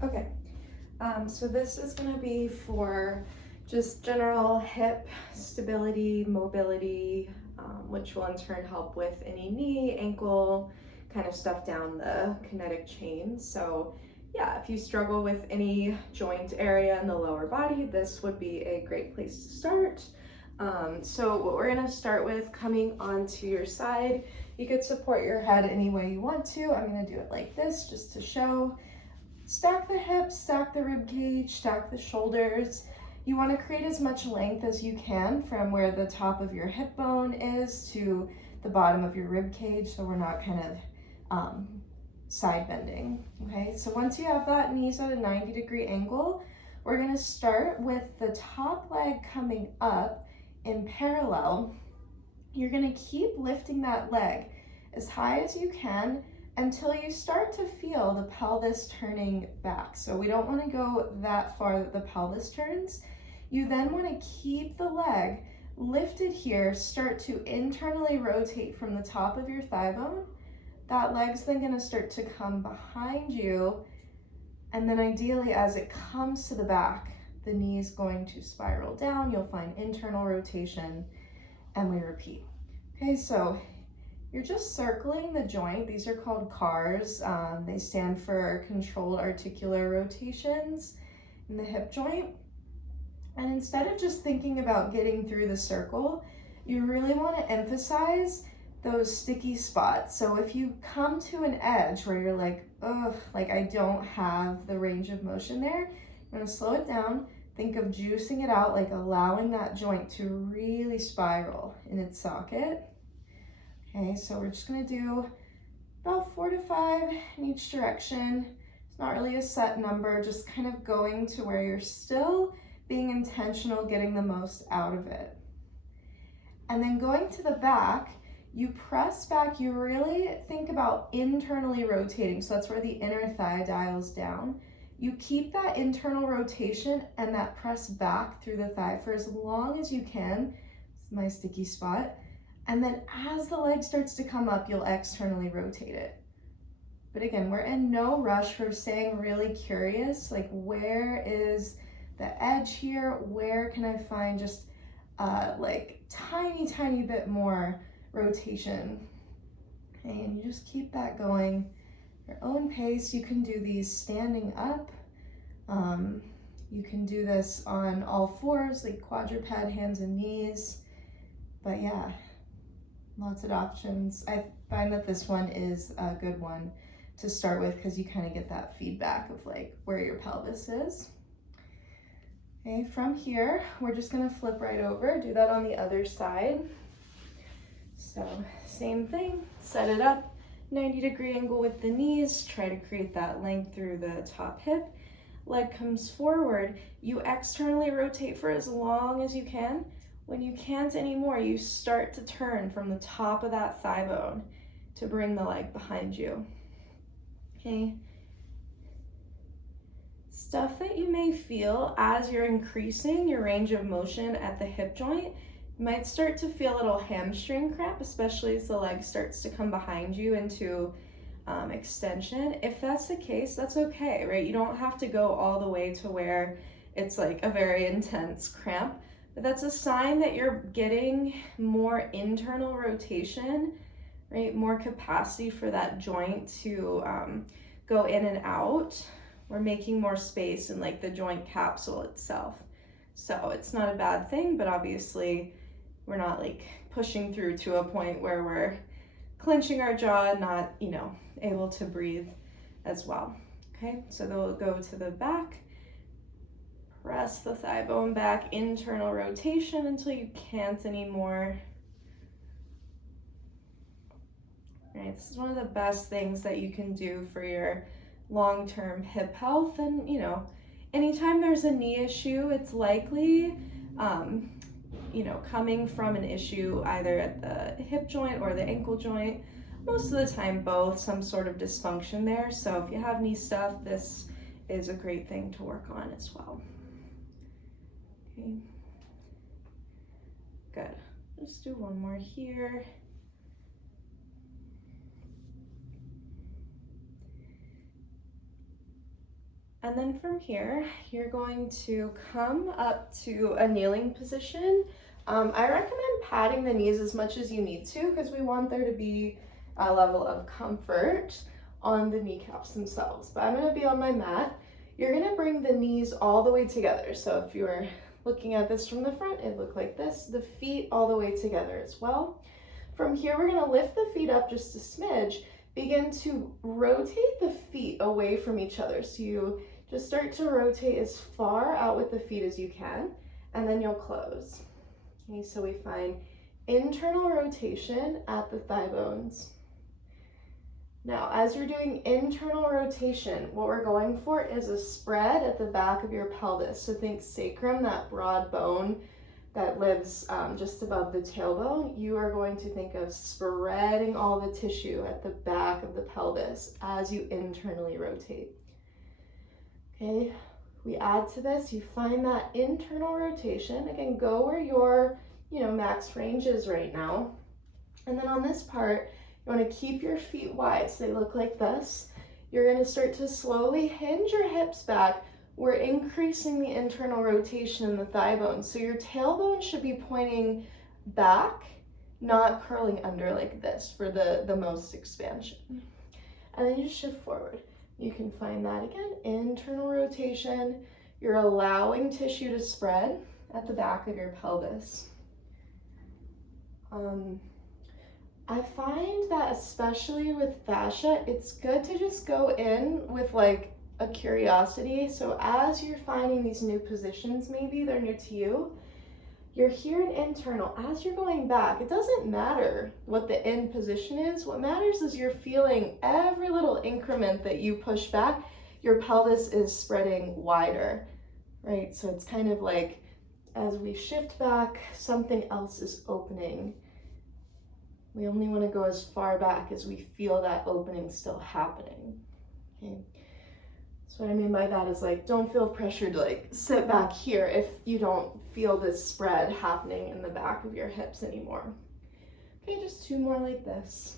Okay, so this is going to be for just general hip stability, mobility, which will in turn help with any knee, ankle, kind of stuff down the kinetic chain. So yeah, if you struggle with any joint area in the lower body, this would be a great place to start. So what we're going to start with, coming onto your side, you could support your head any way you want to. I'm going to do it like this just to show. Stack the hips, stack the rib cage, stack the shoulders. You want to create as much length as you can from where the top of your hip bone is to the bottom of your rib cage, so we're not kind of side bending. Okay, so once you have that, knees at a 90-degree angle, we're going to start with the top leg coming up in parallel. You're going to keep lifting that leg as high as you can until you start to feel the pelvis turning back. So we don't want to go that far that the pelvis turns. You then want to keep the leg lifted here, start to internally rotate from the top of your thigh bone. That leg's then going to start to come behind you, and then ideally as it comes to the back, the knee is going to spiral down. You'll find internal rotation, and we repeat. Okay, so you're just circling the joint. These are called CARs. They stand for controlled articular rotations in the hip joint. And instead of just thinking about getting through the circle, you really want to emphasize those sticky spots. So if you come to an edge where you're like, ugh, like I don't have the range of motion there, you're going to slow it down. Think of juicing it out, like allowing that joint to really spiral in its socket. Okay, so we're just going to do about 4 to 5 in each direction. It's not really a set number, just kind of going to where you're still being intentional, getting the most out of it. And then going to the back, you press back, you really think about internally rotating. So that's where the inner thigh dials down. You keep that internal rotation and that press back through the thigh for as long as you can. It's my sticky spot. And then as the leg starts to come up, you'll externally rotate it. But again, we're in no rush. We're staying really curious, like where is the edge here? Where can I find just like tiny bit more rotation? Okay, and you just keep that going. Your own pace. You can do these standing up. You can do this on all fours, like quadruped, hands and knees. But yeah, lots of options. I find that this one is a good one to start with because you kind of get that feedback of like where your pelvis is. Okay, from here, we're just gonna flip right over, do that on the other side. So same thing, set it up, 90-degree angle with the knees, try to create that length through the top hip. Leg comes forward, you externally rotate for as long as you can. When you can't anymore, you start to turn from the top of that thigh bone to bring the leg behind you. Okay. Stuff that you may feel as you're increasing your range of motion at the hip joint, you might start to feel a little hamstring cramp, especially as the leg starts to come behind you into extension. If that's the case, that's okay, right? You don't have to go all the way to where it's like a very intense cramp, but that's a sign that you're getting more internal rotation, right? More capacity for that joint to go in and out. We're making more space in like the joint capsule itself. So it's not a bad thing, but obviously we're not like pushing through to a point where we're clenching our jaw, not, able to breathe as well. Okay, so they'll go to the back, press the thigh bone back, internal rotation until you can't anymore. All right, this is one of the best things that you can do for your long-term hip health. And anytime there's a knee issue, it's likely coming from an issue either at the hip joint or the ankle joint. Most of the time both, some sort of dysfunction there. So if you have knee stuff, this is a great thing to work on as well. Okay, good. Let's do one more here. And then from here, you're going to come up to a kneeling position. I recommend padding the knees as much as you need to because we want there to be a level of comfort on the kneecaps themselves. But I'm gonna be on my mat. You're gonna bring the knees all the way together. So if you were looking at this from the front, it'd look like this. The feet all the way together as well. From here, we're gonna lift the feet up just a smidge. Begin to rotate the feet away from each other. So you just start to rotate as far out with the feet as you can, and then you'll close. Okay, so we find internal rotation at the thigh bones. Now, as you're doing internal rotation, what we're going for is a spread at the back of your pelvis. So think sacrum, that broad bone that lives just above the tailbone. You are going to think of spreading all the tissue at the back of the pelvis as you internally rotate. Okay, we add to this, you find that internal rotation. Again, go where your max range is right now. And then on this part, you want to keep your feet wide so they look like this. You're going to start to slowly hinge your hips back. We're increasing the internal rotation in the thigh bone. So your tailbone should be pointing back, not curling under like this for the most expansion. And then you shift forward. You can find that again, internal rotation. You're allowing tissue to spread at the back of your pelvis. I find that especially with fascia, it's good to just go in with like a curiosity. So as you're finding these new positions, maybe they're new to you, you're here in internal. As you're going back, it doesn't matter what the end position is. What matters is you're feeling every little increment that you push back, your pelvis is spreading wider, right? So it's kind of like as we shift back, something else is opening. We only want to go as far back as we feel that opening still happening, okay? So what I mean by that is like, don't feel pressured to like sit back here if you don't feel this spread happening in the back of your hips anymore. Okay, just two more like this.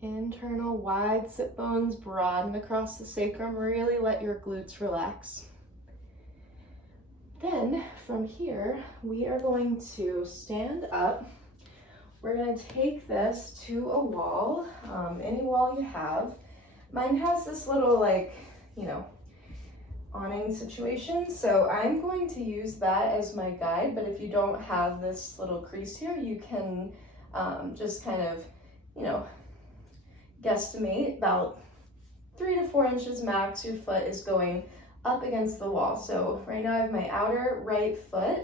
Internal wide sit bones broaden across the sacrum. Really let your glutes relax. Then from here, we are going to stand up. We're going to take this to a wall, any wall you have. Mine has this little awning situation, so I'm going to use that as my guide, but if you don't have this little crease here, you can just kind of, guesstimate about 3 to 4 inches max. Your foot is going up against the wall. So right now I have my outer right foot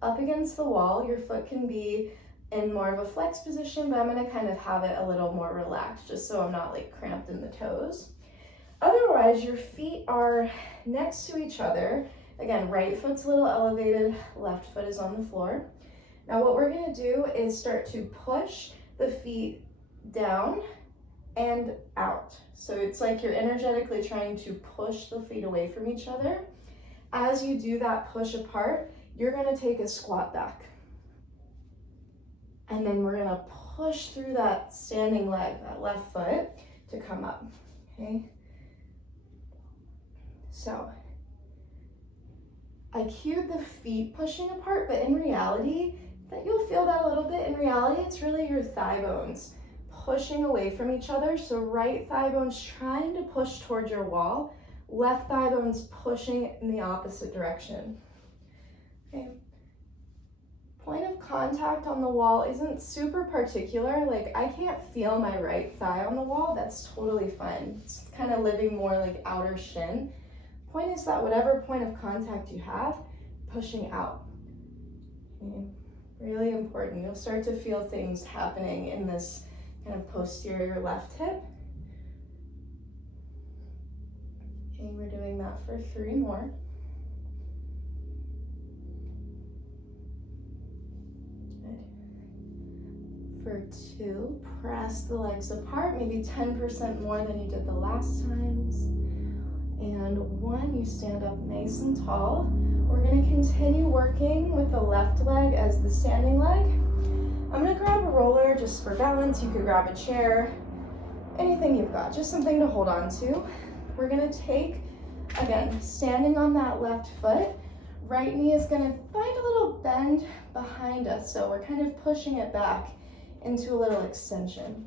up against the wall. Your foot can be in more of a flex position, but I'm gonna kind of have it a little more relaxed just so I'm not like cramped in the toes. Otherwise, your feet are next to each other. Again, right foot's a little elevated, left foot is on the floor. Now what we're gonna do is start to push the feet down and out. So it's like you're energetically trying to push the feet away from each other. As you do that push apart, you're gonna take a squat back. And then we're gonna push through that standing leg, that left foot, to come up, okay? So I cued the feet pushing apart, but in reality, that you'll feel that a little bit. In reality, it's really your thigh bones pushing away from each other. So right thigh bones trying to push towards your wall, left thigh bones pushing in the opposite direction. Okay. Point of contact on the wall isn't super particular. Like I can't feel my right thigh on the wall. That's totally fine. It's kind of living more like outer shin. Point is that whatever point of contact you have, pushing out. Okay. Really important. You'll start to feel things happening in this kind of posterior left hip. Okay, we're doing that for 3 more. Good. For 2, press the legs apart, maybe 10% more than you did the last times. And 1, you stand up nice and tall. We're gonna continue working with the left leg as the standing leg. I'm gonna grab a roller just for balance. You could grab a chair. anything you've got, just something to hold on to. We're gonna take, again, standing on that left foot, right knee is gonna find a little bend behind us, so we're kind of pushing it back into a little extension.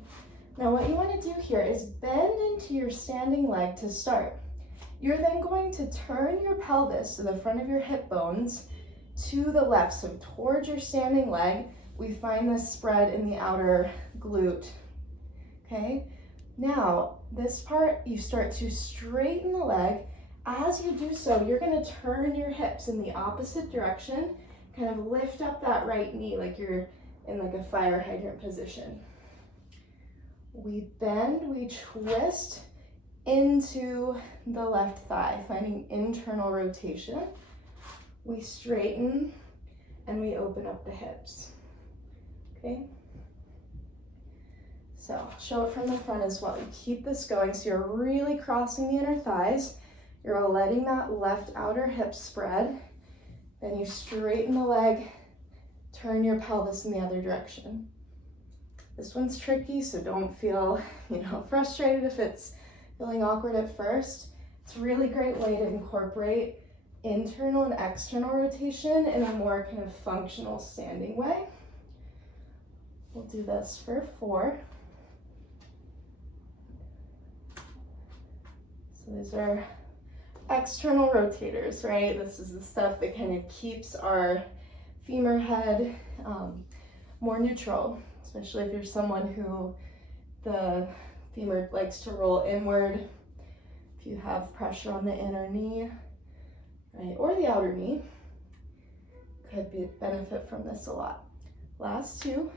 Now what you wanna do here is bend into your standing leg to start. You're then going to turn your pelvis to the front of your hip bones to the left, so towards your standing leg. We find this spread in the outer glute, okay? Now, this part, you start to straighten the leg. As you do so, you're gonna turn your hips in the opposite direction, kind of lift up that right knee like you're in like a fire hydrant position. We bend, we twist into the left thigh, finding internal rotation. We straighten and we open up the hips, okay? So I'll show it from the front as well. You keep this going, so you're really crossing the inner thighs. You're letting that left outer hip spread. Then you straighten the leg, turn your pelvis in the other direction. This one's tricky, so don't feel, frustrated if it's feeling awkward at first. It's a really great way to incorporate internal and external rotation in a more kind of functional standing way. We'll do this for 4. So these are external rotators, right? This is the stuff that kind of keeps our femur head more neutral, especially if you're someone who the femur likes to roll inward. If you have pressure on the inner knee, right, or the outer knee, could benefit from this a lot. Last 2.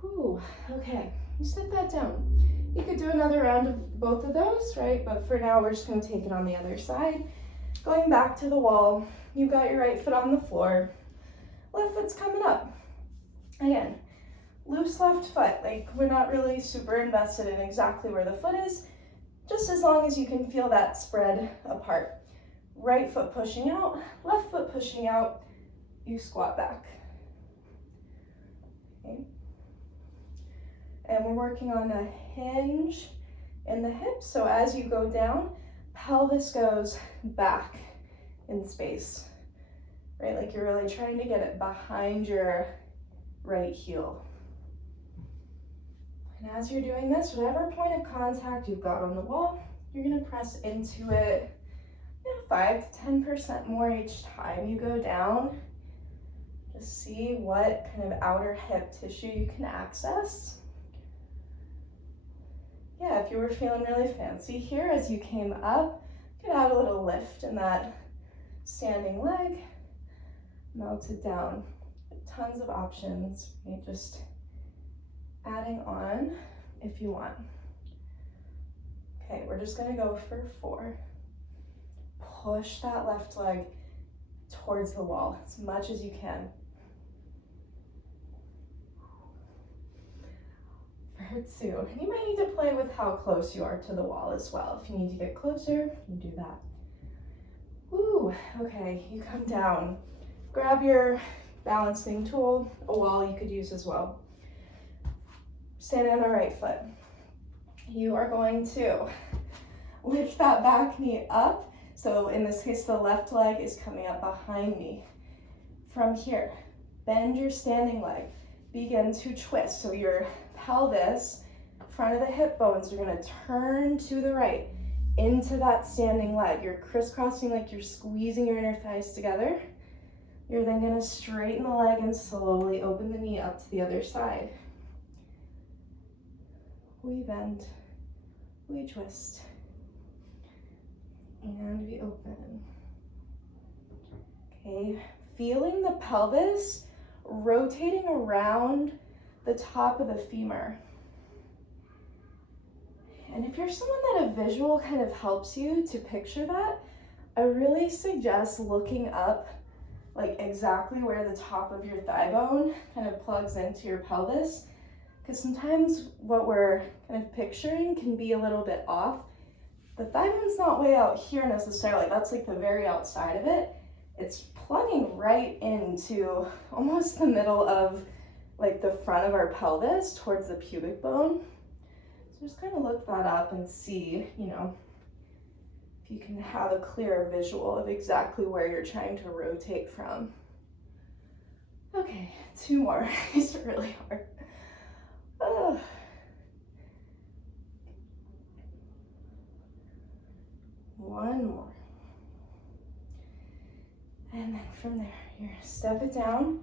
Whew, okay, you set that down. You could do another round of both of those, right? But for now, we're just gonna take it on the other side. Going back to the wall, you've got your right foot on the floor. Left foot's coming up. Again, loose left foot, like we're not really super invested in exactly where the foot is, just as long as you can feel that spread apart. Right foot pushing out, left foot pushing out, you squat back. Okay. And we're working on a hinge in the hips, so as you go down, pelvis goes back in space, right? Like you're really trying to get it behind your right heel. And as you're doing this, whatever point of contact you've got on the wall, you're gonna press into it 5 to 10% more each time you go down. Just see what kind of outer hip tissue you can access. Yeah, if you were feeling really fancy here as you came up, you could add a little lift in that standing leg, melt it down. Tons of options, right? Just adding on if you want. Okay, we're just gonna go for 4. Push that left leg towards the wall as much as you can. For 2, you might need to play with how close you are to the wall as well. If you need to get closer, you do that. Woo, okay, you come down. Grab your balancing tool, a wall you could use as well. Standing on our right foot. You are going to lift that back knee up. So in this case, the left leg is coming up behind me. From here, bend your standing leg. Begin to twist. So your pelvis, front of the hip bones, are gonna turn to the right into that standing leg. You're crisscrossing like you're squeezing your inner thighs together. You're then gonna straighten the leg and slowly open the knee up to the other side. We bend, we twist, and we open. Okay, feeling the pelvis rotating around the top of the femur. And if you're someone that a visual kind of helps you to picture that, I really suggest looking up like exactly where the top of your thigh bone kind of plugs into your pelvis, because sometimes what we're kind of picturing can be a little bit off. The thigh bone's not way out here necessarily, that's like the very outside of it. It's plugging right into almost the middle of like the front of our pelvis towards the pubic bone. So just kind of look that up and see, you know, if you can have a clearer visual of exactly where you're trying to rotate from. Okay, 2 more. These are really hard. Oh. One more. And then from there, you step it down.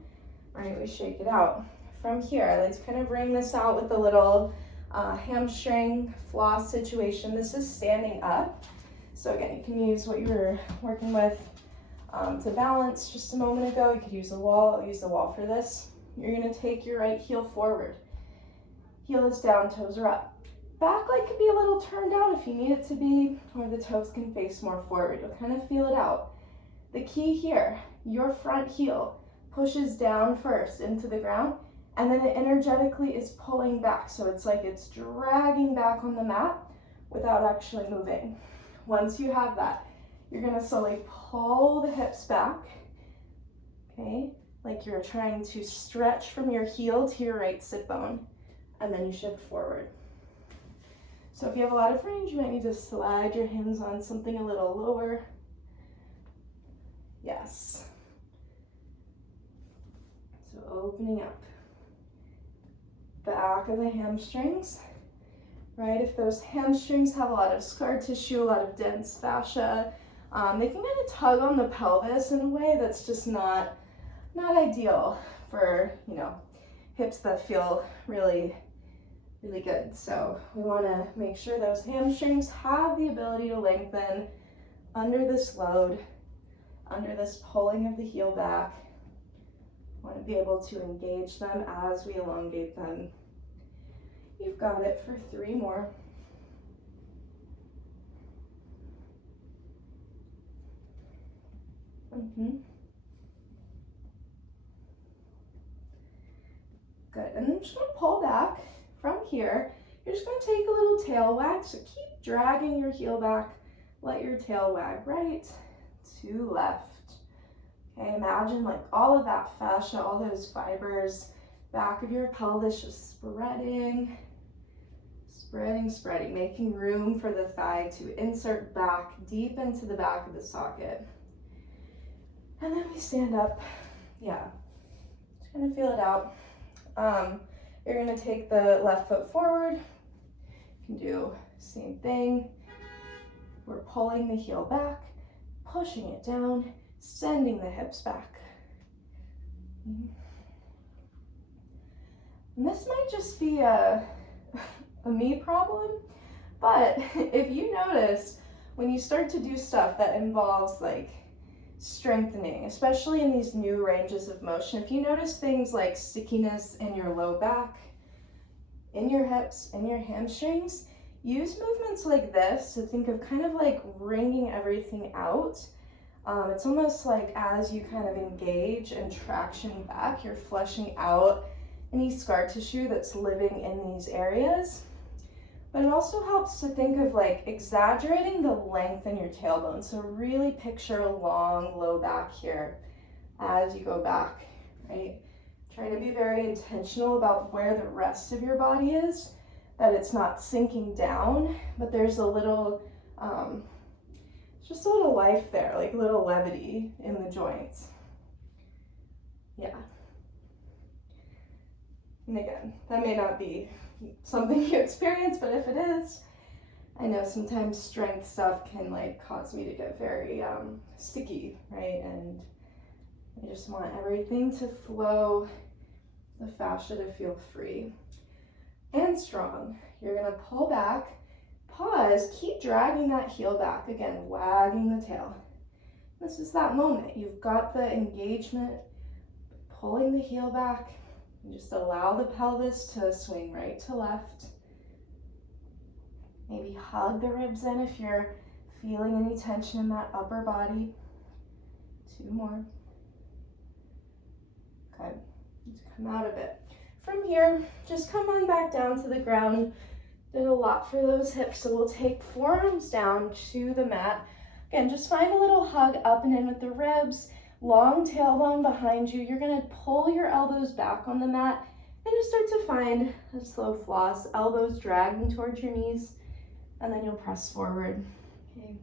All right, we shake it out. From here, let's kind of bring this out with a little hamstring floss situation. This is standing up. So again, you can use what you were working with to balance just a moment ago. You could use the wall. I'll use the wall for this. You're gonna take your right heel forward. Heel is down, toes are up. Back leg could be a little turned out if you need it to be, or the toes can face more forward. You'll kind of feel it out. The key here, your front heel pushes down first into the ground, and then it energetically is pulling back. So it's like it's dragging back on the mat without actually moving. Once you have that, you're gonna slowly pull the hips back, okay? Like you're trying to stretch from your heel to your right sit bone, and then you shift forward. So if you have a lot of range, you might need to slide your hands on something a little lower. Yes. So opening up. Back of the hamstrings, right? If those hamstrings have a lot of scar tissue, a lot of dense fascia, they can kind of tug on the pelvis in a way that's just not ideal for, you know, hips that feel really good. So we want to make sure those hamstrings have the ability to lengthen under this load, under this pulling of the heel back. We want to be able to engage them as we elongate them. You've got it for 3 more. Good, and then I'm just going to pull back. From here, you're just going to take a little tail wag, so keep dragging your heel back, let your tail wag right to left. Okay, imagine like all of that fascia, all those fibers, back of your pelvis just spreading, making room for the thigh to insert back deep into the back of the socket. And then we stand up, yeah, just gonna feel it out. You're gonna take the left foot forward. You can do the same thing. We're pulling the heel back, pushing it down, sending the hips back. And this might just be a me problem, but if you notice when you start to do stuff that involves like strengthening, especially in these new ranges of motion, if you notice things like stickiness in your low back, in your hips, in your hamstrings, use movements like this to think of kind of like wringing everything out. It's almost like as you kind of engage and traction back, you're flushing out any scar tissue that's living in these areas. But it also helps to think of like exaggerating the length in your tailbone. So really picture a long low back here as you go back, right? Trying to be very intentional about where the rest of your body is, that it's not sinking down, but there's a little, just a little life there, like a little levity in the joints. Yeah. And again, that may not be something you experience, but if it is, I know sometimes strength stuff can like cause me to get very sticky, right? And I just want everything to flow, the fascia to feel free and strong. You're gonna pull back, pause, keep dragging that heel back, again, wagging the tail. This is that moment. You've got the engagement, pulling the heel back, and just allow the pelvis to swing right to left. Maybe hug the ribs in if you're feeling any tension in that upper body. 2 more. Okay, just come out of it. From here, just come on back down to the ground. Did a lot for those hips, so we'll take forearms down to the mat. Again, just find a little hug up and in with the ribs. long tailbone behind you. You're gonna pull your elbows back on the mat and just start to find a slow floss, elbows dragging towards your knees, and then you'll press forward. Okay.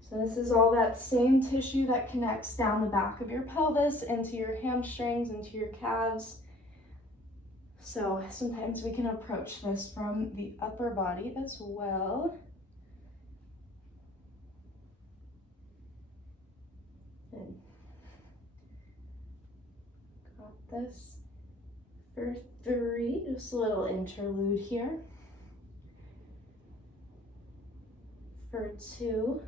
So this is all that same tissue that connects down the back of your pelvis into your hamstrings, into your calves. So sometimes we can approach this from the upper body as well. And got this for 3, just a little interlude here. For 2.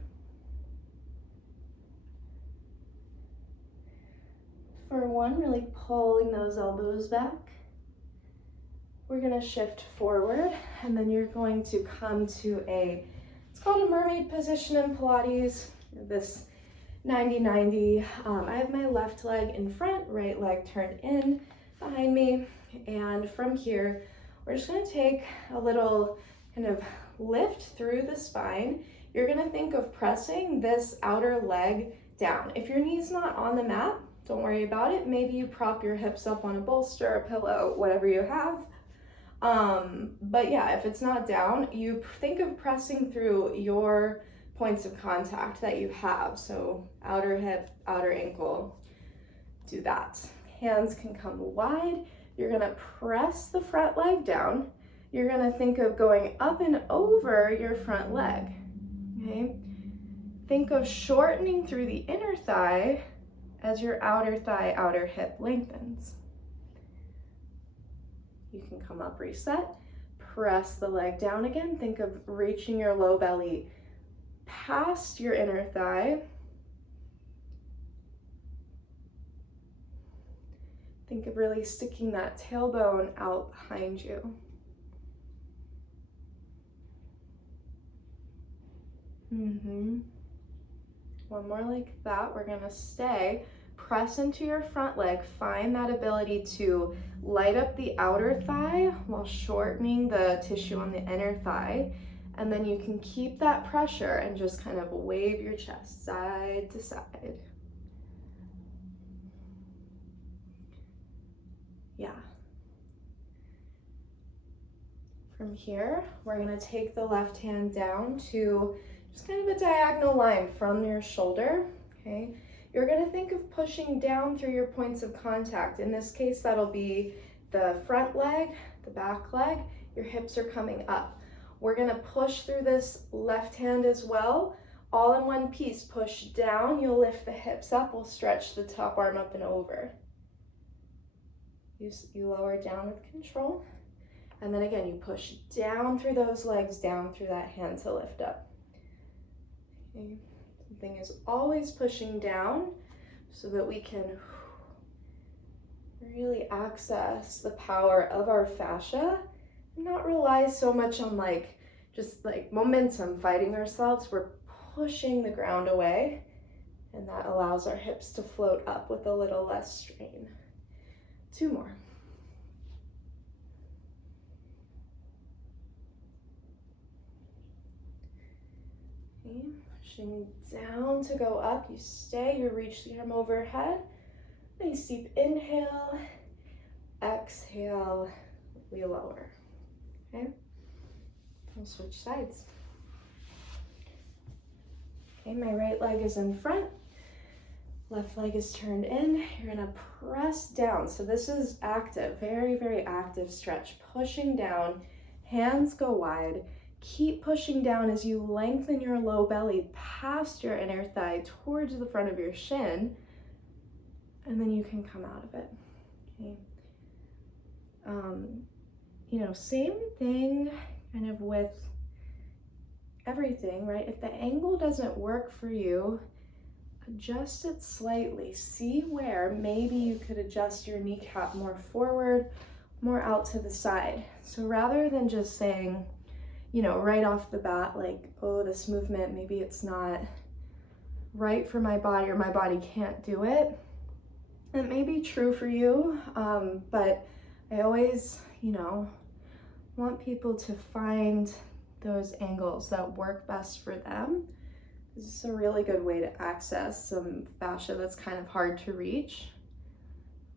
For 1, really pulling those elbows back. We're gonna shift forward, and then you're going to come to it's called a mermaid position in Pilates. This 90-90. I have my left leg in front, right leg turned in behind me. And from here, we're just gonna take a little kind of lift through the spine. You're gonna think of pressing this outer leg down. If your knee's not on the mat, don't worry about it. Maybe you prop your hips up on a bolster, a pillow, whatever you have. But yeah, if it's not down, you think of pressing through your points of contact that you have. So outer hip, outer ankle, do that. Hands can come wide. You're gonna press the front leg down. You're gonna think of going up and over your front leg, okay? Think of shortening through the inner thigh as your outer thigh, outer hip lengthens. You can come up, reset, press the leg down again. Think of reaching your low belly past your inner thigh. Think of really sticking that tailbone out behind you. One more like that. We're gonna stay. Press into your front leg. Find that ability to light up the outer thigh while shortening the tissue on the inner thigh. And then you can keep that pressure and just kind of wave your chest side to side. Yeah. From here, we're gonna take the left hand down to just kind of a diagonal line from your shoulder, okay? You're gonna think of pushing down through your points of contact. In this case, that'll be the front leg, the back leg, your hips are coming up. We're gonna push through this left hand as well. All in one piece, push down, you'll lift the hips up, we'll stretch the top arm up and over. You lower down with control. And then again, you push down through those legs, down through that hand to lift up. Okay. Something is always pushing down so that we can really access the power of our fascia and not rely so much on just momentum fighting ourselves. We're pushing the ground away, and that allows our hips to float up with a little less strain. 2 more. Okay. Pushing down to go up, you stay, you reach the arm overhead. Nice deep inhale, exhale, we lower, okay? We'll switch sides. Okay, my right leg is in front, left leg is turned in. You're gonna press down. So this is active, very, very active stretch. Pushing down, hands go wide. Keep pushing down as you lengthen your low belly past your inner thigh towards the front of your shin, and then you can come out of it, okay? Same thing kind of with everything, right? If the angle doesn't work for you, adjust it slightly. See where maybe you could adjust your kneecap more forward, more out to the side. So rather than just saying, right off the bat, oh, this movement, maybe it's not right for my body or my body can't do it. It may be true for you, but I always, want people to find those angles that work best for them. This is a really good way to access some fascia that's kind of hard to reach,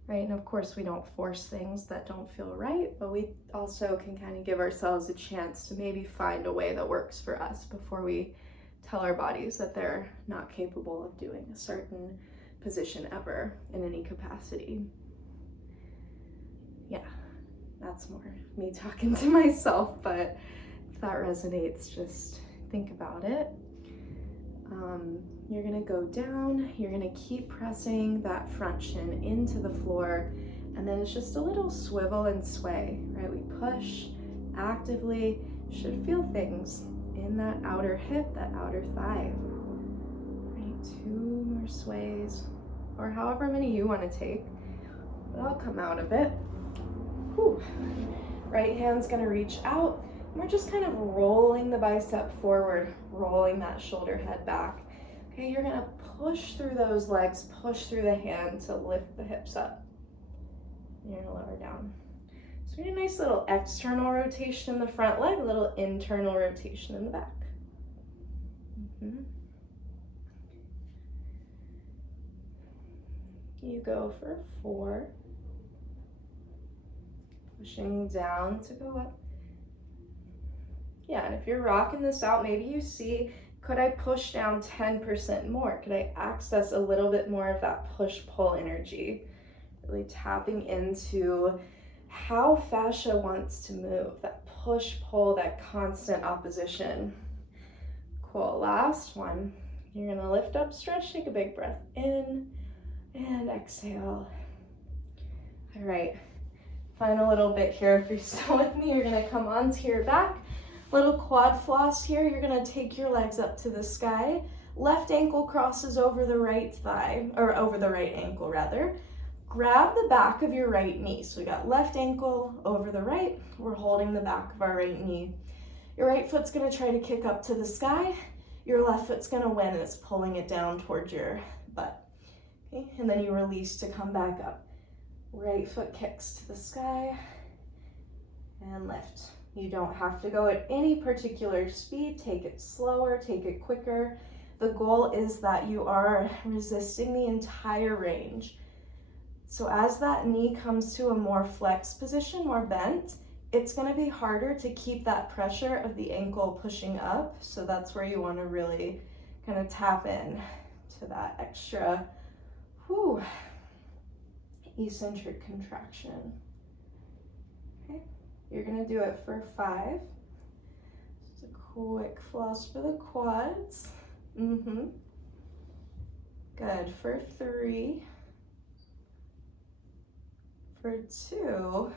right? And of course we don't force things that don't feel right, but we also can kind of give ourselves a chance to maybe find a way that works for us before we tell our bodies that they're not capable of doing a certain position ever in any capacity. Yeah, that's more me talking to myself, but if that resonates, just think about it. You're gonna go down, you're gonna keep pressing that front shin into the floor, and then it's just a little swivel and sway, right? We push actively, should feel things in that outer hip, that outer thigh. Right, 2 more sways, or however many you wanna take, but I'll come out of it. Whew. Right hand's gonna reach out. We're just kind of rolling the bicep forward, rolling that shoulder head back. Okay, you're gonna push through those legs, push through the hand to lift the hips up. You're gonna lower down. So we get a nice little external rotation in the front leg, a little internal rotation in the back. You go for 4. Pushing down to go up. Yeah, and if you're rocking this out, maybe you see, could I push down 10% more? Could I access a little bit more of that push-pull energy? Really tapping into how fascia wants to move, that push-pull, that constant opposition. Cool, last one. You're gonna lift up, stretch, take a big breath in, and exhale. All right, final little bit here. If you're still with me, you're gonna come onto your back. Little quad floss here. You're gonna take your legs up to the sky. Left ankle crosses over the right thigh, or over the right ankle rather. Grab the back of your right knee. So we got left ankle over the right. We're holding the back of our right knee. Your right foot's gonna try to kick up to the sky. Your left foot's gonna win and it's pulling it down towards your butt. Okay, and then you release to come back up. Right foot kicks to the sky and lift. You don't have to go at any particular speed. Take it slower, take it quicker. The goal is that you are resisting the entire range. So as that knee comes to a more flexed position, more bent, it's gonna be harder to keep that pressure of the ankle pushing up. So that's where you wanna really kind of tap in to that extra, eccentric contraction. Okay. You're gonna do it for 5. Just a quick floss for the quads. Good, for 3. For 2.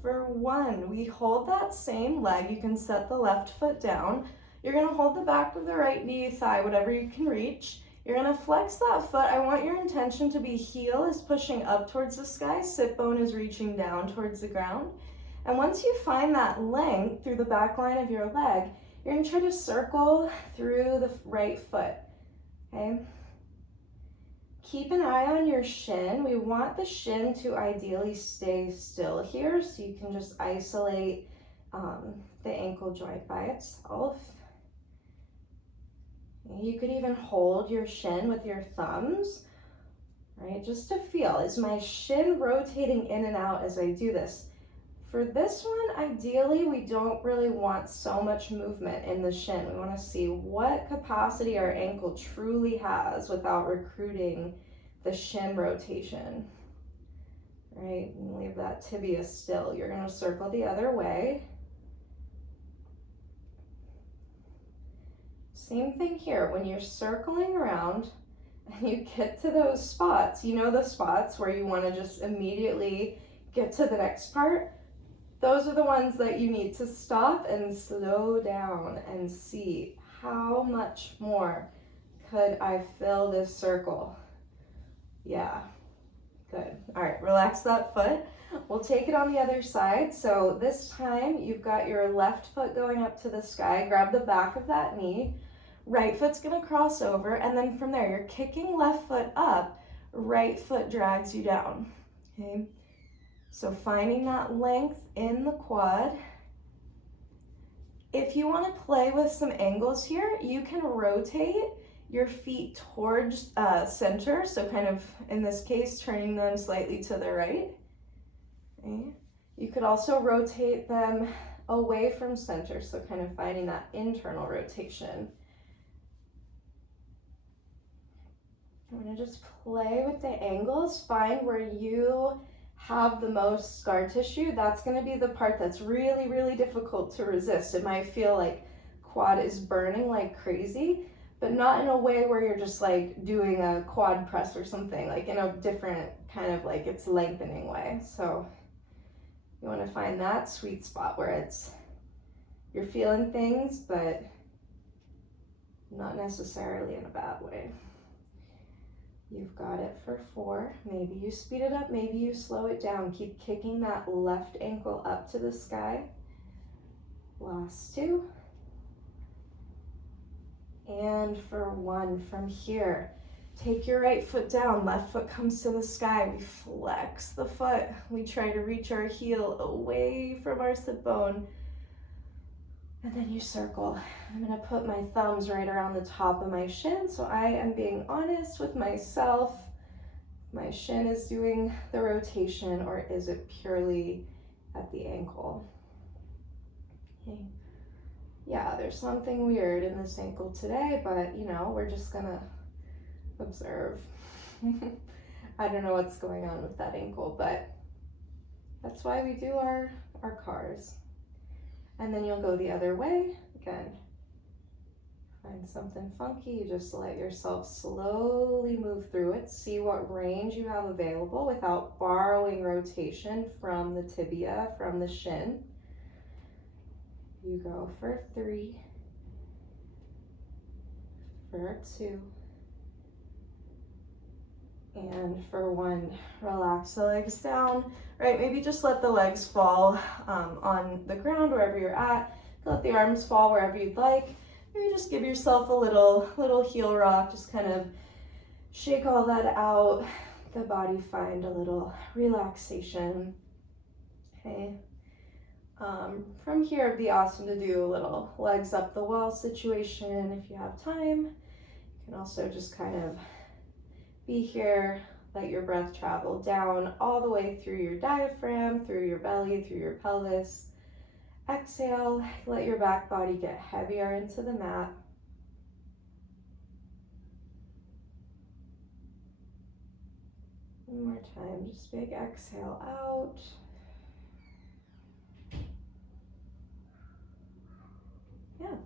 For 1, we hold that same leg. You can set the left foot down. You're gonna hold the back of the right knee, thigh, whatever you can reach. You're gonna flex that foot. I want your intention to be heel is pushing up towards the sky, sit bone is reaching down towards the ground. And once you find that length through the back line of your leg, you're gonna try to circle through the right foot, okay? Keep an eye on your shin. We want the shin to ideally stay still here, so you can just isolate the ankle joint by itself. You could even hold your shin with your thumbs, right? Just to feel, is my shin rotating in and out as I do this? For this one, ideally, we don't really want so much movement in the shin. We want to see what capacity our ankle truly has without recruiting the shin rotation, right? And leave that tibia still. You're going to circle the other way. Same thing here. When you're circling around and you get to those spots, you know the spots where you want to just immediately get to the next part? Those are the ones that you need to stop and slow down and see how much more could I fill this circle. Yeah, good. All right, relax that foot. We'll take it on the other side. So this time you've got your left foot going up to the sky. Grab the back of that knee. Right foot's gonna cross over, and then from there, you're kicking left foot up, right foot drags you down, okay? So finding that length in the quad, If you want to play with some angles here, you can rotate your feet towards center, so kind of, in this case, turning them slightly to the right. Okay. You could also rotate them away from center, so kind of finding that internal rotation. I'm going to just play with the angles, find where you have the most scar tissue. That's going to be the part that's really, really difficult to resist. It might feel like quad is burning like crazy, but not in a way where you're just like doing a quad press or something, like in a different kind of like it's lengthening way. So you want to find that sweet spot where it's, you're feeling things, but not necessarily in a bad way. You've got it for 4. Maybe you speed it up, maybe you slow it down. Keep kicking that left ankle up to the sky. Last 2. And for 1, from here, take your right foot down, left foot comes to the sky. We flex the foot. We try to reach our heel away from our sit bone. And then you circle. I'm gonna put my thumbs right around the top of my shin, so I am being honest with myself. My shin is doing the rotation, or is it purely at the ankle? Okay. Yeah, there's something weird in this ankle today, but you know, we're just gonna observe. I don't know what's going on with that ankle, but that's why we do our cars. And then you'll go the other way. Again, find something funky, you just let yourself slowly move through it. See what range you have available without borrowing rotation from the tibia, from the shin. You go for 3, for 2, and for 1. Relax the legs down. Right, maybe just let the legs fall on the ground wherever you're at. Let the arms fall wherever you'd like. Maybe just give yourself a little heel rock. Just kind of shake all that out. The body find a little relaxation. Okay. From here, it'd be awesome to do a little legs up the wall situation if you have time. You can also just kind of be here. Let your breath travel down all the way through your diaphragm, through your belly, through your pelvis. Exhale, let your back body get heavier into the mat. One more time, just big exhale out. Yeah.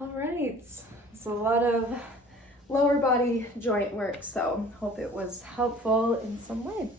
All right, it's a lot of lower body joint work, so hope it was helpful in some way.